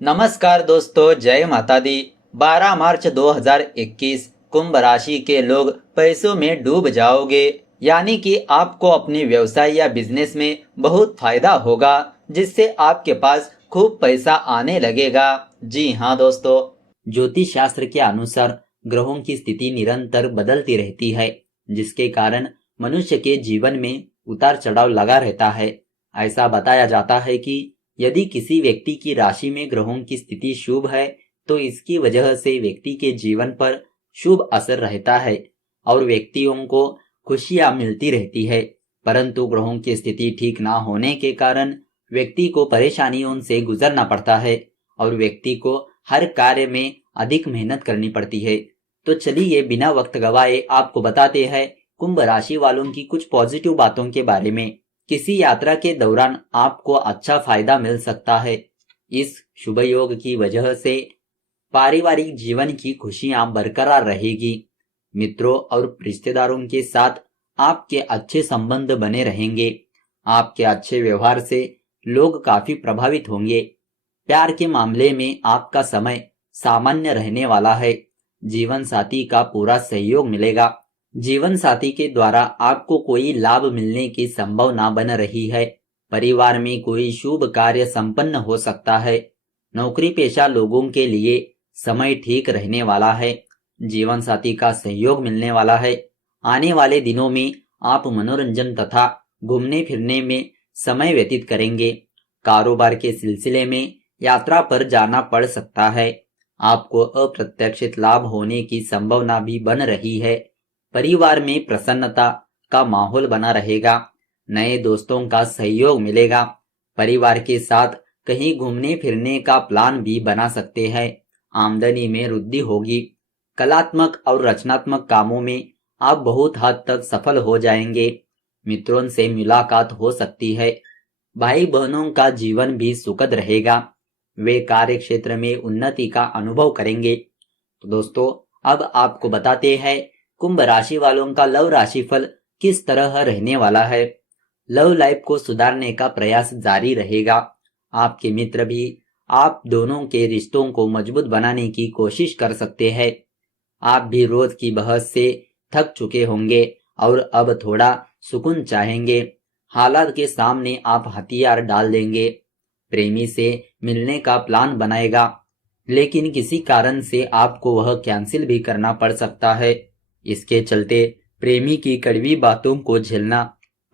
नमस्कार दोस्तों, जय माता दी। 12 मार्च 2021 कुंभ राशि के लोग पैसों में डूब जाओगे। यानी कि आपको अपने व्यवसाय या बिजनेस में बहुत फायदा होगा, जिससे आपके पास खूब पैसा आने लगेगा। जी हाँ दोस्तों, ज्योतिष शास्त्र के अनुसार ग्रहों की स्थिति निरंतर बदलती रहती है, जिसके कारण मनुष्य के जीवन में उतार चढ़ाव लगा रहता है। ऐसा बताया जाता है कि यदि किसी व्यक्ति की राशि में ग्रहों की स्थिति शुभ है, तो इसकी वजह से व्यक्ति के जीवन पर शुभ असर रहता है और व्यक्तियों को खुशियां मिलती रहती है। परंतु ग्रहों की स्थिति ठीक ना होने के कारण व्यक्ति को परेशानियों से गुजरना पड़ता है और व्यक्ति को हर कार्य में अधिक मेहनत करनी पड़ती है। तो चलिए बिना वक्त गवाए आपको बताते हैं कुंभ राशि वालों की कुछ पॉजिटिव बातों के बारे में। किसी यात्रा के दौरान आपको अच्छा फायदा मिल सकता है। इस शुभ योग की वजह से पारिवारिक जीवन की खुशियां बरकरार रहेगी। मित्रों और रिश्तेदारों के साथ आपके अच्छे संबंध बने रहेंगे। आपके अच्छे व्यवहार से लोग काफी प्रभावित होंगे। प्यार के मामले में आपका समय सामान्य रहने वाला है। जीवन साथी का पूरा सहयोग मिलेगा। जीवन साथी के द्वारा आपको कोई लाभ मिलने की संभावना बन रही है। परिवार में कोई शुभ कार्य संपन्न हो सकता है। नौकरी पेशा लोगों के लिए समय ठीक रहने वाला है। जीवन साथी का सहयोग मिलने वाला है। आने वाले दिनों में आप मनोरंजन तथा घूमने फिरने में समय व्यतीत करेंगे। कारोबार के सिलसिले में यात्रा पर जाना पड़ सकता है। आपको अप्रत्याशित लाभ होने की संभावना भी बन रही है। परिवार में प्रसन्नता का माहौल बना रहेगा। नए दोस्तों का सहयोग मिलेगा। परिवार के साथ कहीं घूमने फिरने का प्लान भी बना सकते हैं। आमदनी में वृद्धि होगी। कलात्मक और रचनात्मक कामों में आप बहुत हद तक सफल हो जाएंगे। मित्रों से मुलाकात हो सकती है। भाई बहनों का जीवन भी सुखद रहेगा। वे कार्य क्षेत्र में उन्नति का अनुभव करेंगे। तो दोस्तों, अब आपको बताते हैं कुंभ राशि वालों का लव राशिफल किस तरह रहने वाला है। लव लाइफ को सुधारने का प्रयास जारी रहेगा। आपके मित्र भी आप दोनों के रिश्तों को मजबूत बनाने की कोशिश कर सकते हैं। आप भी रोज की बहस से थक चुके होंगे और अब थोड़ा सुकून चाहेंगे। हालात के सामने आप हथियार डाल देंगे। प्रेमी से मिलने का प्लान बनाएगा, लेकिन किसी कारण से आपको वह कैंसिल भी करना पड़ सकता है। इसके चलते प्रेमी की कड़वी बातों को झेलना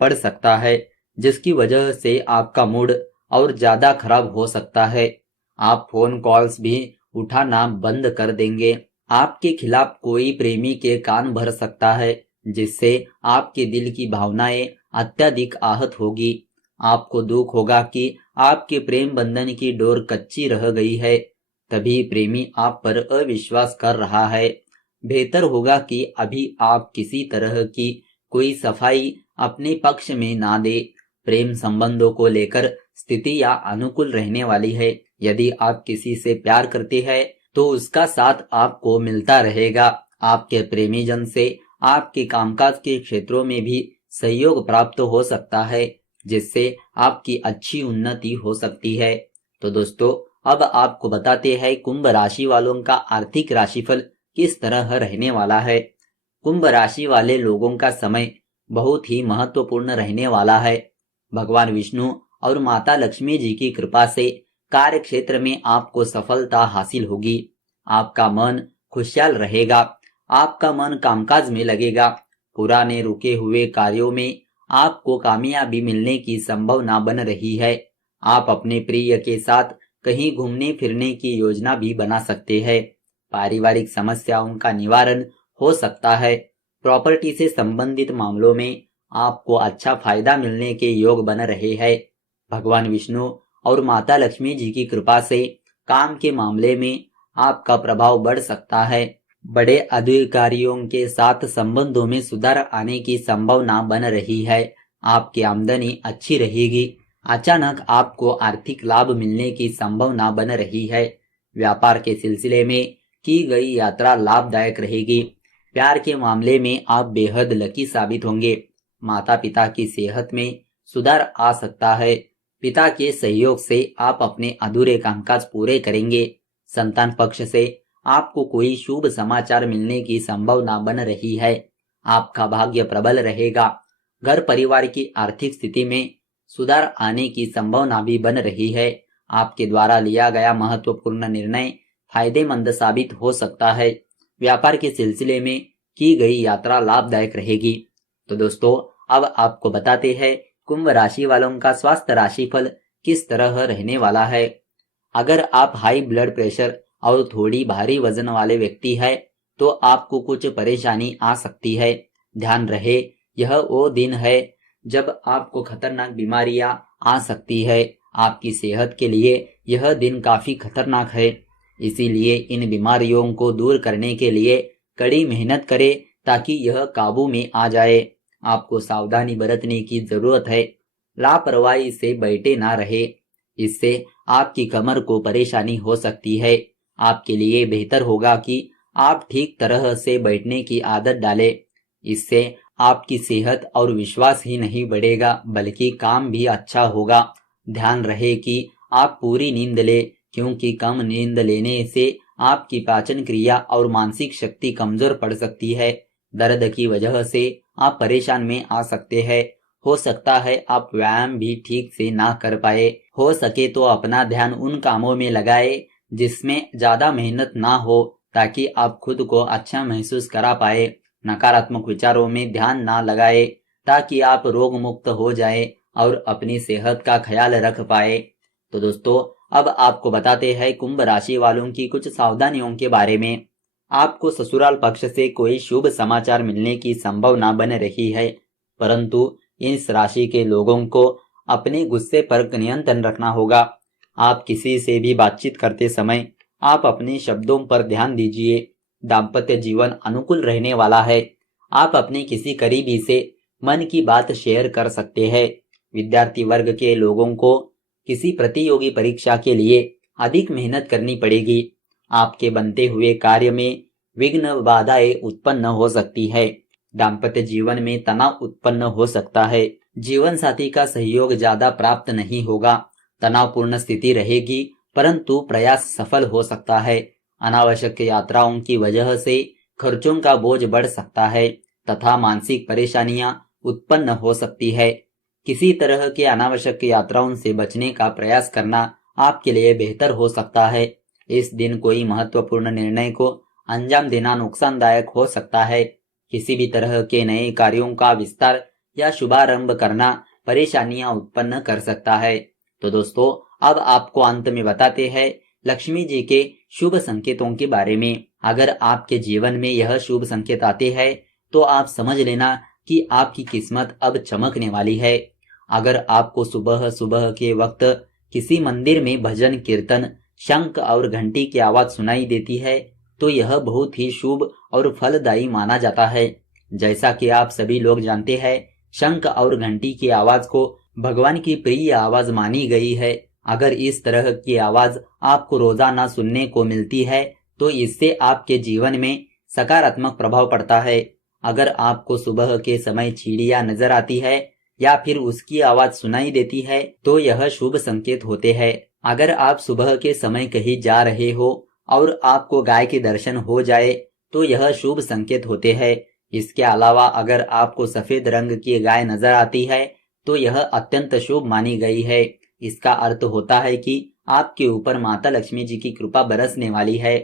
पड़ सकता है, जिसकी वजह से आपका मूड और ज्यादा खराब हो सकता है। आप फोन कॉल्स भी उठाना बंद कर देंगे। आपके खिलाफ कोई प्रेमी के कान भर सकता है, जिससे आपके दिल की भावनाएं अत्यधिक आहत होगी। आपको दुख होगा कि आपके प्रेम बंधन की डोर कच्ची रह गई है। तभी प्रेमी आप पर अविश्वास कर रहा है। बेहतर होगा कि अभी आप किसी तरह की कोई सफाई अपने पक्ष में ना दे। प्रेम संबंधों को लेकर स्थितियां अनुकूल रहने वाली है। यदि आप किसी से प्यार करते हैं तो उसका साथ आपको मिलता रहेगा। आपके प्रेमी जन से आपके कामकाज के क्षेत्रों में भी सहयोग प्राप्त हो सकता है, जिससे आपकी अच्छी उन्नति हो सकती है। तो दोस्तों, अब आपको बताते हैं कुंभ राशि वालों का आर्थिक राशिफल किस तरह रहने वाला है। कुंभ राशि वाले लोगों का समय बहुत ही महत्वपूर्ण रहने वाला है। भगवान विष्णु और माता लक्ष्मी जी की कृपा से कार्य क्षेत्र में आपको सफलता हासिल होगी। आपका मन खुशहाल रहेगा। आपका मन कामकाज में लगेगा। पुराने रुके हुए कार्यों में आपको कामयाबी मिलने की संभावना बन रही है। आप अपने प्रिय के साथ कहीं घूमने फिरने की योजना भी बना सकते हैं। पारिवारिक समस्याओं का निवारण हो सकता है। प्रॉपर्टी से संबंधित मामलों में आपको अच्छा फायदा मिलने के योग बन रहे हैं। भगवान विष्णु और माता लक्ष्मी जी की कृपा से काम के मामले में आपका प्रभाव बढ़ सकता है। बड़े अधिकारियों के साथ संबंधों में सुधार आने की संभावना बन रही है। आपकी आमदनी अच्छी रहेगी। अचानक आपको आर्थिक लाभ मिलने की संभावना बन रही है। व्यापार के सिलसिले में की गई यात्रा लाभदायक रहेगी। प्यार के मामले में आप बेहद लकी साबित होंगे। माता पिता की सेहत में सुधार आ सकता है। पिता के सहयोग से आप अपने अधूरे कामकाज पूरे करेंगे। संतान पक्ष से आपको कोई शुभ समाचार मिलने की संभावना बन रही है। आपका भाग्य प्रबल रहेगा। घर परिवार की आर्थिक स्थिति में सुधार आने की संभावना भी बन रही है। आपके द्वारा लिया गया महत्वपूर्ण निर्णय फायदेमंद साबित हो सकता है। व्यापार के सिलसिले में की गई यात्रा लाभदायक रहेगी। तो दोस्तों, अब आपको बताते हैं कुंभ राशि वालों का स्वास्थ्य राशिफल किस तरह रहने वाला है। अगर आप हाई ब्लड प्रेशर और थोड़ी भारी वजन वाले व्यक्ति हैं, तो आपको कुछ परेशानी आ सकती है। ध्यान रहे, यह वो दिन है जब आपको खतरनाक बीमारियां आ सकती है। आपकी सेहत के लिए यह दिन काफी खतरनाक है। इसीलिए इन बीमारियों को दूर करने के लिए कड़ी मेहनत करें ताकि यह काबू में आ जाए। आपको सावधानी बरतने की जरूरत है। लापरवाही से बैठे ना रहे, इससे आपकी कमर को परेशानी हो सकती है। आपके लिए बेहतर होगा कि आप ठीक तरह से बैठने की आदत डालें। इससे आपकी सेहत और विश्वास ही नहीं बढ़ेगा बल्कि काम भी अच्छा होगा। ध्यान रहे कि आप पूरी नींद लें, क्योंकि कम नींद लेने से आपकी पाचन क्रिया और मानसिक शक्ति कमजोर पड़ सकती है। दर्द की वजह से आप परेशान में आ सकते हैं। हो सकता है आप व्यायाम भी ठीक से ना कर पाए। हो सके तो अपना ध्यान उन कामों में लगाए जिसमें ज्यादा मेहनत ना हो, ताकि आप खुद को अच्छा महसूस करा पाए। नकारात्मक विचारों में ध्यान ना लगाए, ताकि आप रोग मुक्त हो जाए और अपनी सेहत का ख्याल रख पाए। तो दोस्तों, अब आपको बताते हैं कुंभ राशि वालों की कुछ सावधानियों के बारे में। आपको ससुराल पक्ष से कोई शुभ समाचार मिलने की संभावना बन रही है, परंतु इस राशि के लोगों को अपने गुस्से पर नियंत्रण रखना होगा। आप किसी से भी बातचीत करते समय आप अपने शब्दों पर ध्यान दीजिए। दाम्पत्य जीवन अनुकूल रहने वाला है। आप अपने किसी करीबी से मन की बात शेयर कर सकते हैं। विद्यार्थी वर्ग के लोगों को किसी प्रतियोगी परीक्षा के लिए अधिक मेहनत करनी पड़ेगी। आपके बनते हुए कार्य में विघ्न बाधाएं उत्पन्न हो सकती है। दाम्पत्य जीवन में तनाव उत्पन्न हो सकता है। जीवन साथी का सहयोग ज्यादा प्राप्त नहीं होगा। तनावपूर्ण स्थिति रहेगी, परंतु प्रयास सफल हो सकता है। अनावश्यक यात्राओं की वजह से खर्चों का बोझ बढ़ सकता है तथा मानसिक परेशानियां उत्पन्न हो सकती है। किसी तरह के अनावश्यक यात्राओं से बचने का प्रयास करना आपके लिए बेहतर हो सकता है। इस दिन कोई महत्वपूर्ण निर्णय को अंजाम देना नुकसानदायक हो सकता है। किसी भी तरह के नए कार्यों का विस्तार या शुभारंभ करना परेशानियां उत्पन्न कर सकता है। तो दोस्तों, अब आपको अंत में बताते हैं लक्ष्मी जी के शुभ संकेतों के बारे में। अगर आपके जीवन में यह शुभ संकेत आते हैं, तो आप समझ लेना कि आपकी किस्मत अब चमकने वाली है। अगर आपको सुबह सुबह के वक्त किसी मंदिर में भजन कीर्तन, शंख और घंटी की आवाज सुनाई देती है, तो यह बहुत ही शुभ और फलदायी माना जाता है। जैसा कि आप सभी लोग जानते हैं, शंख और घंटी की आवाज को भगवान की प्रिय आवाज मानी गई है। अगर इस तरह की आवाज आपको रोजाना सुनने को मिलती है, तो इससे आपके जीवन में सकारात्मक प्रभाव पड़ता है। अगर आपको सुबह के समय चिड़िया नजर आती है या फिर उसकी आवाज सुनाई देती है, तो यह शुभ संकेत होते हैं। अगर आप सुबह के समय कहीं जा रहे हो और आपको गाय के दर्शन हो जाए, तो यह शुभ संकेत होते हैं। इसके अलावा अगर आपको सफेद रंग की गाय नजर आती है, तो यह अत्यंत शुभ मानी गई है। इसका अर्थ होता है कि आपके ऊपर माता लक्ष्मी जी की कृपा बरसने वाली है।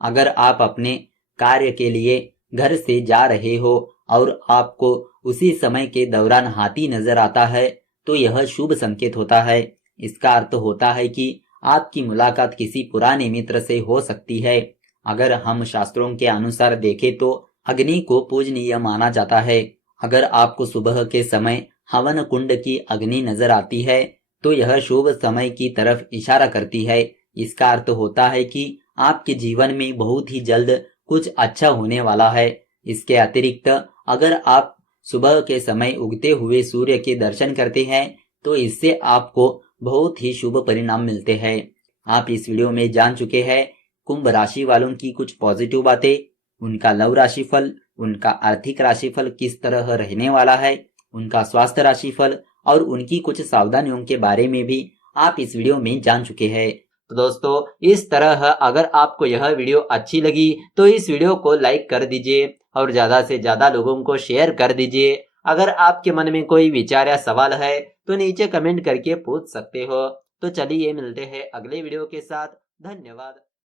अगर आप अपने कार्य के लिए घर से जा रहे हो और आपको उसी समय के दौरान हाथी नजर आता है, तो यह शुभ संकेत होता है। इसका अर्थ होता है कि आपकी मुलाकात किसी पुराने मित्र से हो सकती है। अगर हम शास्त्रों के अनुसार देखें तो अग्नि को पूजनीय माना जाता है। अगर आपको सुबह के समय हवन कुंड की अग्नि नजर आती है, तो यह शुभ समय की तरफ इशारा करती है। इसका अर्थ होता है कि आपके जीवन में बहुत ही जल्द कुछ अच्छा होने वाला है। इसके अतिरिक्त अगर आप सुबह के समय उगते हुए सूर्य के दर्शन करते हैं, तो इससे आपको बहुत ही शुभ परिणाम मिलते हैं। आप इस वीडियो में जान चुके हैं कुंभ राशि वालों की कुछ पॉजिटिव बातें, उनका लव राशिफल, उनका आर्थिक राशिफल किस तरह रहने वाला है, उनका स्वास्थ्य राशिफल और उनकी कुछ सावधानियों के बारे में भी आप इस वीडियो में जान चुके हैं। तो दोस्तों, इस तरह अगर आपको यह वीडियो अच्छी लगी तो इस वीडियो को लाइक कर दीजिए और ज़्यादा से ज़्यादा लोगों को शेयर कर दीजिए। अगर आपके मन में कोई विचार या सवाल है तो नीचे कमेंट करके पूछ सकते हो। तो चलिए मिलते हैं अगले वीडियो के साथ। धन्यवाद।